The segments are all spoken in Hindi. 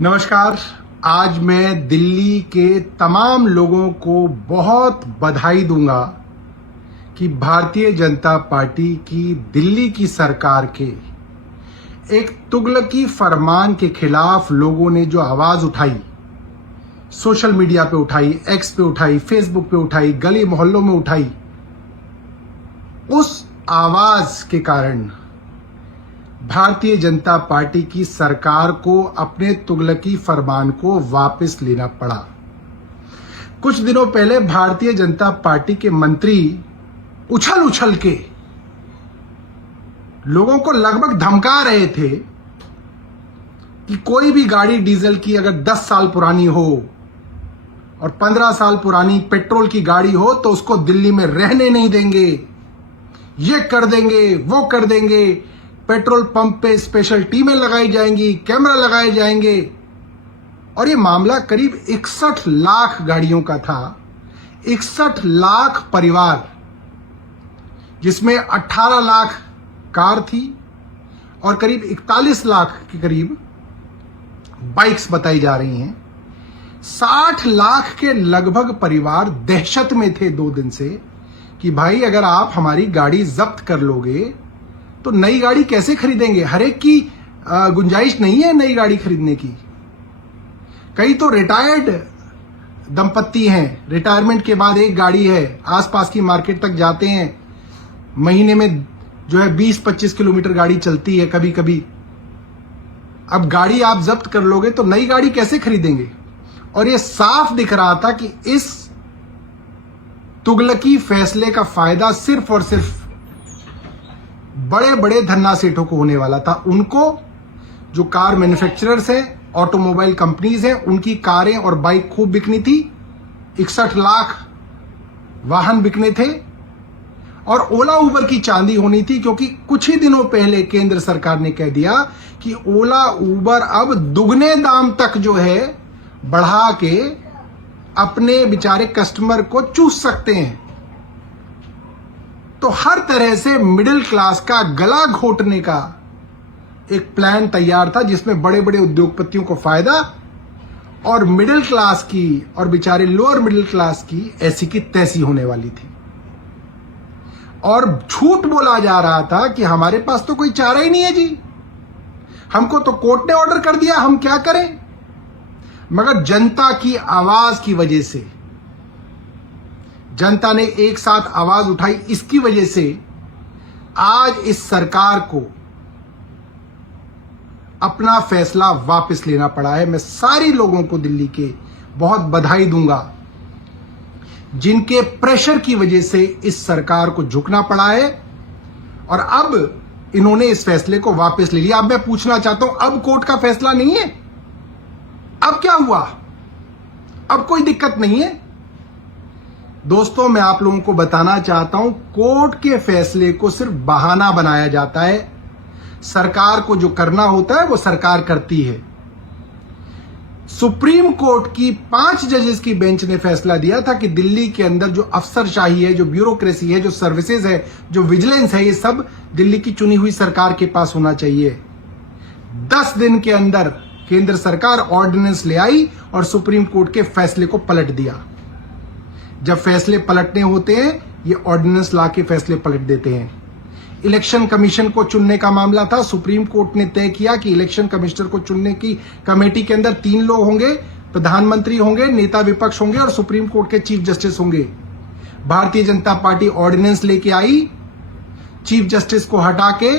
नमस्कार। आज मैं दिल्ली के तमाम लोगों को बहुत बधाई दूंगा कि भारतीय जनता पार्टी की दिल्ली की सरकार के एक तुगलकी फरमान के खिलाफ लोगों ने जो आवाज उठाई, सोशल मीडिया पे उठाई, एक्स पे उठाई, फेसबुक पे उठाई, गली मोहल्लों में उठाई, उस आवाज के कारण भारतीय जनता पार्टी की सरकार को अपने तुगलकी फरमान को वापस लेना पड़ा। कुछ दिनों पहले भारतीय जनता पार्टी के मंत्री उछल उछल के लोगों को लगभग धमका रहे थे कि कोई भी गाड़ी डीजल की अगर 10 साल पुरानी हो और 15 साल पुरानी पेट्रोल की गाड़ी हो तो उसको दिल्ली में रहने नहीं देंगे, ये कर देंगे, वो कर देंगे, पेट्रोल पंप पे स्पेशल टीमें लगाई जाएंगी, कैमरा लगाए जाएंगे। और ये मामला करीब 61 लाख गाड़ियों का था। 61 लाख परिवार, जिसमें 18 लाख कार थी और करीब 41 लाख के करीब बाइक्स बताई जा रही हैं। 60 लाख के लगभग परिवार दहशत में थे 2 दिन से कि भाई अगर आप हमारी गाड़ी जब्त कर लोगे तो नई गाड़ी कैसे खरीदेंगे। हर एक की गुंजाइश नहीं है नई गाड़ी खरीदने की। कई तो रिटायर्ड दंपत्ति हैं, रिटायरमेंट के बाद एक गाड़ी है, आसपास की मार्केट तक जाते हैं, महीने में जो है 20-25 किलोमीटर गाड़ी चलती है कभी कभी। अब गाड़ी आप जब्त कर लोगे तो नई गाड़ी कैसे खरीदेंगे। और ये साफ दिख रहा था कि इस तुगलकी फैसले का फायदा सिर्फ और सिर्फ बड़े बड़े धन्ना सेठों को होने वाला था। उनको, जो कार मैन्युफैक्चरर्स हैं, ऑटोमोबाइल कंपनीज हैं, उनकी कारें और बाइक खूब बिकनी थी। 61 लाख वाहन बिकने थे और ओला उबर की चांदी होनी थी, क्योंकि कुछ ही दिनों पहले केंद्र सरकार ने कह दिया कि ओला उबर अब दुगने दाम तक जो है बढ़ा के अपने बेचारे कस्टमर को चूस सकते हैं। तो हर तरह से मिडिल क्लास का गला घोटने का एक प्लान तैयार था, जिसमें बड़े बड़े उद्योगपतियों को फायदा और मिडिल क्लास की और बेचारे लोअर मिडिल क्लास की ऐसी की तैसी होने वाली थी। और झूठ बोला जा रहा था कि हमारे पास तो कोई चारा ही नहीं है जी, हमको तो कोर्ट ने ऑर्डर कर दिया, हम क्या करें। मगर जनता की आवाज की वजह से, जनता ने एक साथ आवाज उठाई, इसकी वजह से आज इस सरकार को अपना फैसला वापस लेना पड़ा है। मैं सारे लोगों को दिल्ली के बहुत बधाई दूंगा जिनके प्रेशर की वजह से इस सरकार को झुकना पड़ा है और अब इन्होंने इस फैसले को वापस ले लिया। अब मैं पूछना चाहता हूं, अब कोर्ट का फैसला नहीं है, अब क्या हुआ, अब कोई दिक्कत नहीं है। दोस्तों, मैं आप लोगों को बताना चाहता हूं, कोर्ट के फैसले को सिर्फ बहाना बनाया जाता है। सरकार को जो करना होता है वो सरकार करती है। सुप्रीम कोर्ट की 5 जजेस की बेंच ने फैसला दिया था कि दिल्ली के अंदर जो अफसरशाही है, जो ब्यूरोक्रेसी है, जो सर्विसेज है, जो विजिलेंस है, ये सब दिल्ली की चुनी हुई सरकार के पास होना चाहिए। 10 दिन के अंदर केंद्र सरकार ऑर्डिनेंस ले आई और सुप्रीम कोर्ट के फैसले को पलट दिया। जब फैसले पलटने होते हैं, ये ऑर्डिनेंस ला के फैसले पलट देते हैं। इलेक्शन कमीशन को चुनने का मामला था, सुप्रीम कोर्ट ने तय किया कि इलेक्शन कमिश्नर को चुनने की कमेटी के अंदर 3 लोग होंगे, प्रधानमंत्री होंगे, नेता विपक्ष होंगे और सुप्रीम कोर्ट के चीफ जस्टिस होंगे। भारतीय जनता पार्टी ऑर्डिनेंस लेके आई, चीफ जस्टिस को हटा के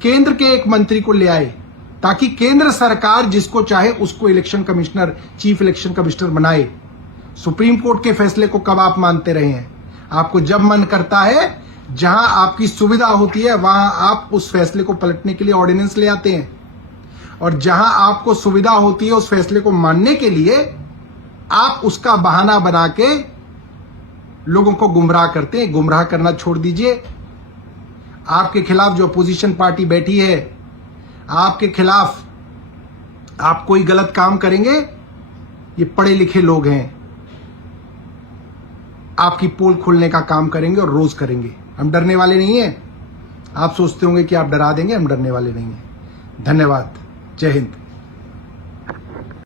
केंद्र के एक मंत्री को ले आए, ताकि केंद्र सरकार जिसको चाहे उसको election commissioner, chief election commissioner बनाए। सुप्रीम कोर्ट के फैसले को कब आप मानते रहे हैं? आपको जब मन करता है, जहां आपकी सुविधा होती है, वहां आप उस फैसले को पलटने के लिए ऑर्डिनेंस ले आते हैं। और जहां आपको सुविधा होती है उस फैसले को मानने के लिए, आप उसका बहाना बना के लोगों को गुमराह करते हैं। गुमराह करना छोड़ दीजिए। आपके खिलाफ जो अपोजिशन पार्टी बैठी है, आपके खिलाफ आप कोई गलत काम करेंगे, ये पढ़े लिखे लोग हैं, आपकी पोल खोलने का काम करेंगे और रोज करेंगे। हम डरने वाले नहीं हैं। आप सोचते होंगे कि आप डरा देंगे, हम डरने वाले नहीं हैं। धन्यवाद। जय हिंद।